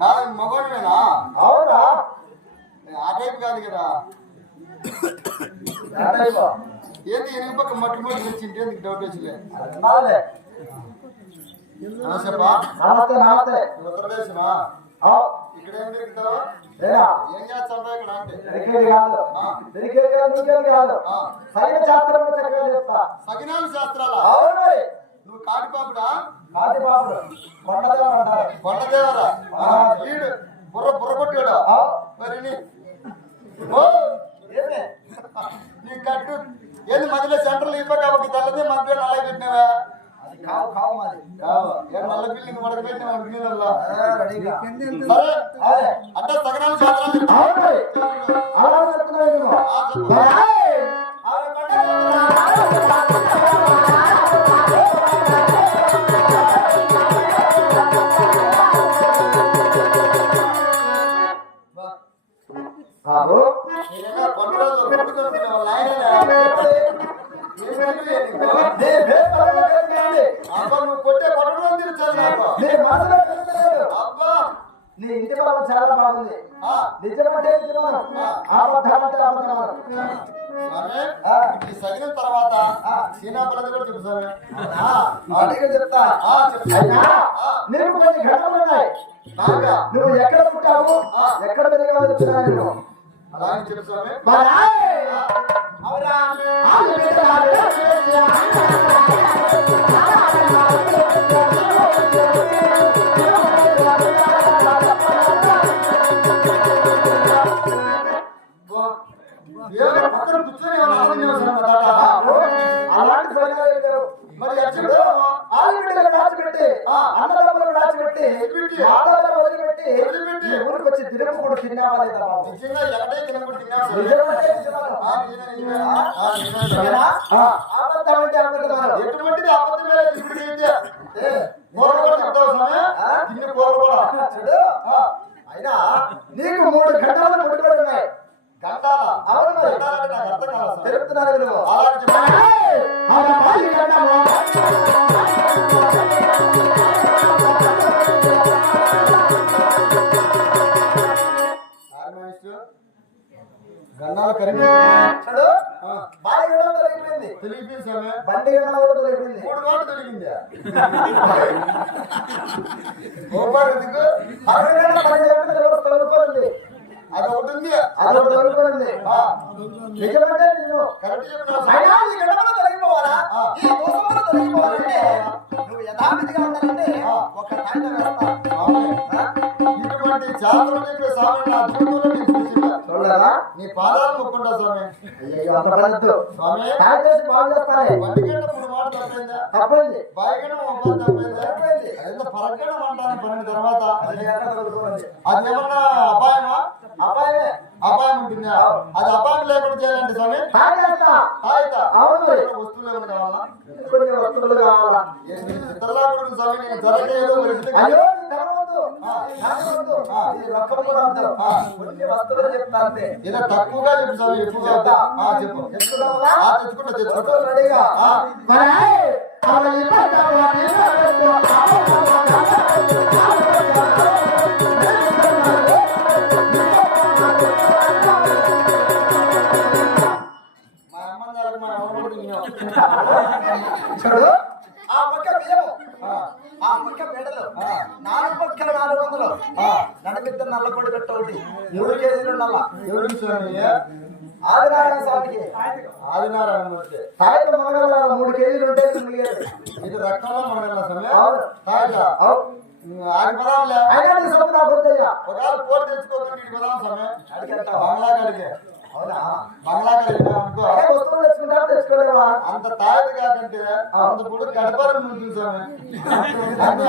కాదు మగవాడివేనా అవునా? ఆ టైప్ కాదు కదా? ఏంది ఎనిమిది పక్క మట్టి మట్టి వచ్చింటే నీకు డౌట్ వచ్చిలే నాలే. నమస్తేపా నమస్తే నమస్తే. ఉత్తరప్రదేశనా అవు. ఇక్కడ ఏం తిరుగుతావా ఏరా? ఏం చేస్తావా ఇక్కడ అంటే. దొరికేది కాదు. దొరికేది కాదు దొరికేది కాదు. ఆ. సైన శాస్త్రం చక్కగా చెప్తా. సగినాలు శాస్త్రాలా? అవును మరి. నువ్వు కాటిపాపుడా కాటి బాబుడు కొండదేవరు అంటారు. కొండదేవరా. వీడు బుర్ర బుర్ర కొట్టాడు. మరి నీ ఓ! ఏమే? నీ కట్టు ఏంది మధ్యలో సెంట్రల్ ఇవ్వక ఒక తెల్లది మధ్యలో నల్ల పెట్టినావా? కావు కావు మాది. కావు. నల్ల బిల్డింగ్ పెట్టిన అదే. అంటే సగనాలు శాస్త్రాలు నీ ఇంటి చాలా బాగుంది నిజమంటే నిజమను అబద్ధమను సగిన తర్వాత కూడా చెప్తా. అయినా. నీకు కొన్ని ఘటనలు ఉన్నాయి నువ్వు ఎక్కడ పుట్టావు ఆ. ఎక్కడ పెరిగావు చెప్తున్నా నేను అలాగే చెప్పు నిజమే, నిజమే. ఆ, నిజమే స్వామి. సరేనా? అబద్ధం అంటే అబద్ధమను. ఎటువంటిది అబద్ధమే ఇప్పుడు అయితే కూరలు చెప్తావు స్వామి అయినా నీకు మూడు స్వామి బండి గండం కూడా తొలగిపోయింది మూడు మాటలు తెలిగింది గోపాల్ ఎందుకు? అరవై గంటల పది గంటల తొలగిపోయింది అది ఒకటి ఉంది. అది ఒకటి తొలగిపోయింది ఆ, నిజమంటే నిజం కరెక్ట్ చెప్పినా అయినా ఈ గంటలో తొలగిపోవాలా? ఆ. ఈ దోషంలో తొలగిపోవాలంటే నువ్వు యథావిధిగా ఉండాలంటే ఒక తాయిత వేస్తా స్వామి ఆ? ఇటువంటి జాతర చెప్పే స్వామి నా జీవితంలో నేను చూసిందా నీ పాదాలు మొక్కుంటా స్వామి? అయ్యో అంత పడద్దు స్వామి? తాయి చేసి బాగు చేస్తానే వంటికంటే మూడు మాట తప్పైందా? అదేందో పరగడం అంటాను పడిన తర్వాత అది ఏమన్నా అపాయమా? అబ్బాయి అపాయం ఉంటుందా? అది అపాయం లేకుండా చేయాలంటే స్వామి. వస్తువులు కావాలా? కొన్ని వస్తువులు కావాలా? నేను జరగలేదు ఏదో తక్కువగా చెప్పు స్వామి ఎక్కువగా చెప్పు. తెచ్చుకుంటా తెచ్చుకుంటా. రెడీగా. ఒకటి మూడు కేజీలు నల్ల ఎవరికి స్వామి ఆదినారాయణ స్వామికి. ఆదినారాయణ మూర్తి. మంగళవారం మూడు కేజీలు ఉంటే. ఇది రక్తంలో మన స్వామి. తాయిత అవు. ఆగిపోదాంలే అయినా నీ సొమ్ము నాకు వద్దయ్యా ఒకవేళ పోటీ తెచ్చుకోకుండా ఇటు పోదాం స్వామి? అడిగంటావా? బంగ్లా కడిగే అవునా? బంగ్లా కడిగినా అనుకో? వస్తువులు తెచ్చుకోలేవా? అంత తాయిత కాదంటే అంత పొడి గడపరం ముందు స్వామి. అన్ని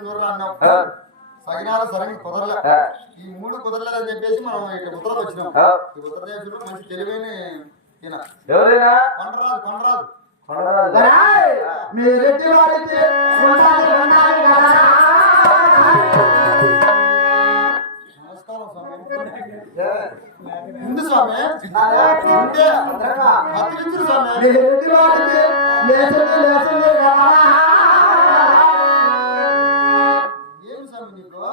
చూడరా అన్నాం. సగినాలు సరైన కుదరలే. ఆ, ఈ మూడు కుదరలేదని చెప్పేసి మనం ఇక్కడ ఉత్తరకు వచ్చినాం. ఈ ఉత్తరదేశంలో మంచి తెలివైన కొండరాదు కొండరాదు కొండరాజు. స్వామి. ఉంటే అతికించు స్వామి మీ రెడ్డి వారికి లేచింది లేచింది కదా ఏం స్వామి నీకు?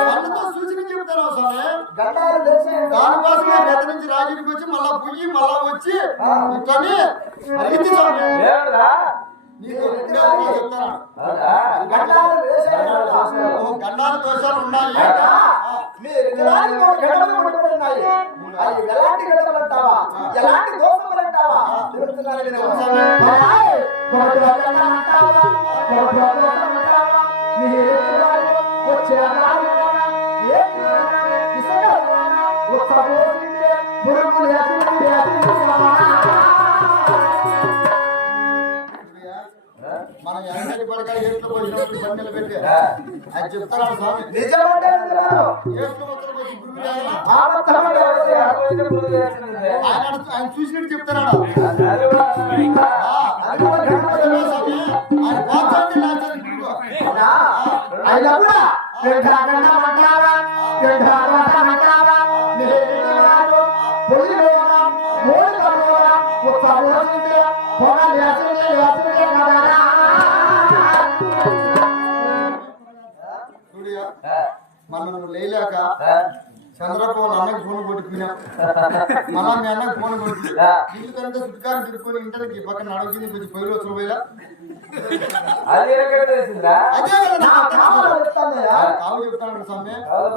కళ్ళతో సూచన చెబుతాను స్వామి? గండాలు లేచి దానికోసమే గత నుంచి రాజీడికి వచ్చి మళ్ళా పొయ్యి మళ్ళా వచ్చి ఇట్లని అడిగింది స్వామి? నీకు ఇప్పుడే ఒకటి చెప్తాను. లేచి ఓ గండాల దోషాలు ఉన్నాయి ఉన్నాయి అవి ఎలాంటి గంటలు అంటావా? ఎలాంటి దోషములు అంటావా? తెలుస్తున్నాను నేను ఏట్లో బండిలు అది చెప్తాను స్వామి. నిజమంటే. ఏట్లో గురువు. ఆయన చూసినట్టు చెప్తున్నాడు. మనం లేలేక చంద్రబాబు అన్నకి ఫోన్ కొట్టుకున్నా. మళ్ళా మీ అన్నకి ఫోన్ కొట్టుకు ఆ. ఇల్లు కనుక తిరుక్కొని ఇంటర్కి పక్కన అడుగుతుంది కొంచెం పొయ్యిలో వచ్చి పోయిలా?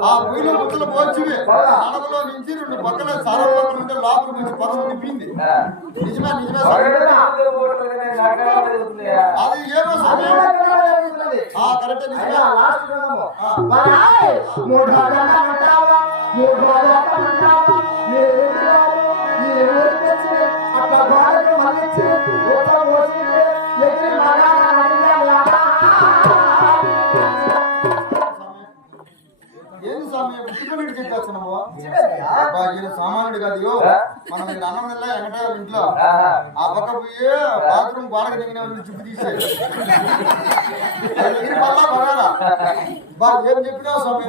ఆ పొయ్యిలో ముక్కలు పోచివి నడవలో నుంచి రెండు పక్కన సారా పక్కన ఉంటే లోపల కొంచెం పొలం నింపింది. ఆ, నిజమే నిజమే ఒకటి స్వామి ముందు పోవట్లేదని నాకేలా తెలుస్తుందిరా? అది ఏమో అది స్వామి కూడా గంటలు జరుగుతున్నది. ఆ కరెక్ట్ నిజమే లాస్ట్ విన్నాము. మరాయ్, మూడు గంటమంటావా? మూడు గంటమంటావా? నీ నిజమేనయ్యా? అబ్బా, ఈయన సామాన్యుడు కాదు. మనం ఈయన అన్నం వల్ల వెంకటరావు ఇంట్లో. ఆ పక్క పోయి బాత్రూమ్ గోడకు దిగిన వాళ్ళు వల్ల బగారా బా ఏం చెప్పినావు స్వామి.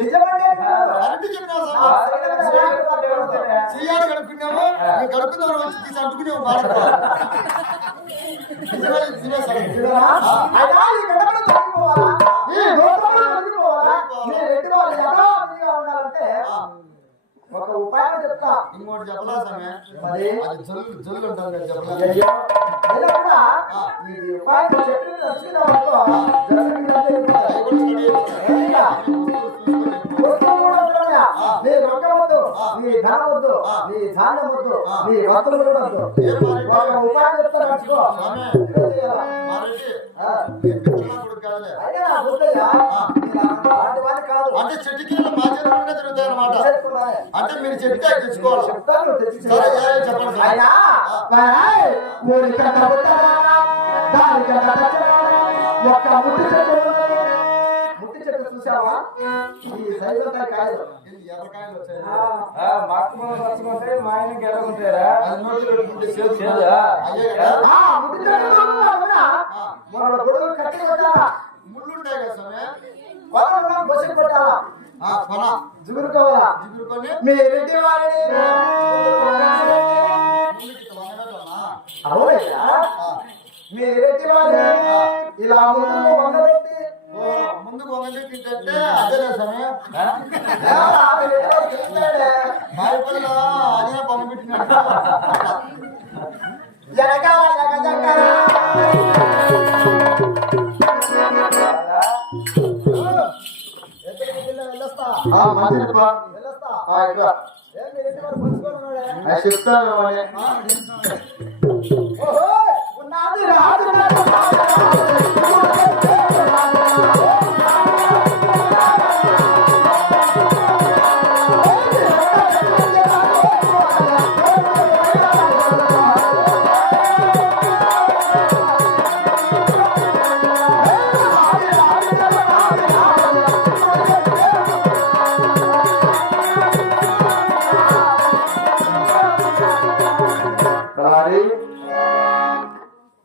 కరెక్ట్ చెప్పినావు ఆ, స్వామి సరిగ్గా ఎలాంటి వాడు ఎవరు? చెయ్యాలి కడుక్కున్నాము నీ కడుక్కున్నావు వచ్చి తీసి అంటుకునేవు బాడకు ఇంకోటి చెప్పలా స్వామి? మరి అది జల్లు జల్లు ఉంటుంది కదా చెప్పలా అయ్యో, వద్దు, నీ ధనం వద్దు, నీ ధాన్యం వద్దు, నీ వస్తువులు వద్దు. ఒక ఉపాయం చెప్తాను. అంటే అనమాట మీరు చెప్తే తెచ్చుకోవాలి. చెప్పండి. అయినా ఒక్క. ముట్టి చెట్టు చూసావా? ఈ కాయలు. ఎర్రకాయలు వచ్చాయి. మా? మన కట్టి కొట్టాలా ముళ్ళు ఉంటాయి కదా బొసి కొట్టాలా? జిగురుకోవాలా? రెడ్డి వారిని? అవునయ్యా. మీ రెడ్డి వారిని. ఇలా ముందు ముందుకు వంగబెట్టి తింటే అదేలే స్వామి ఆ? ఏమరా, మీ రెడ్డి వారు తిరుగుతాడే. బాయిపల్లిలో అదే పంగబెట్టినట్టు జనకాల జగ జగర. ఎక్కడికి వెళ్ళా,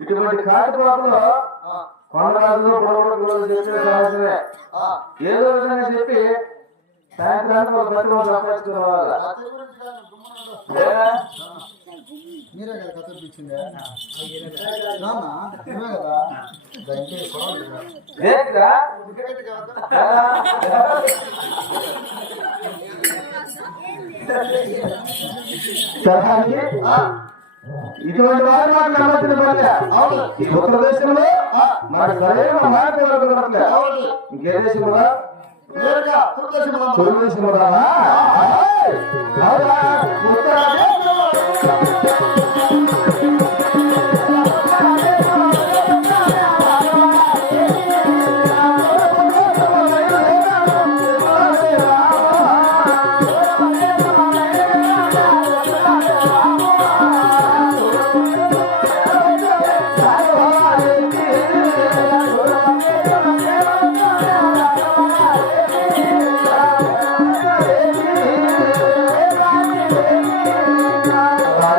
ఇటువంటి కార్యక్రమాల్లో కొండ రాజులు పొడవడం ఏదో విధంగా చెప్పి సాయంత్రానికి ఒక పది రోజులు సంపాదించుకునే వాళ్ళ. మీరే కదా కథ నువ్వే కదా? ఇటువంటి వారి మాట నమ్మకం పడలే ఈ ఉత్తరదేశంలో మన సరైన కుదరట్లే ఇంకే తుర్దేశంలో తెలుగుదేశంలో ఉత్తర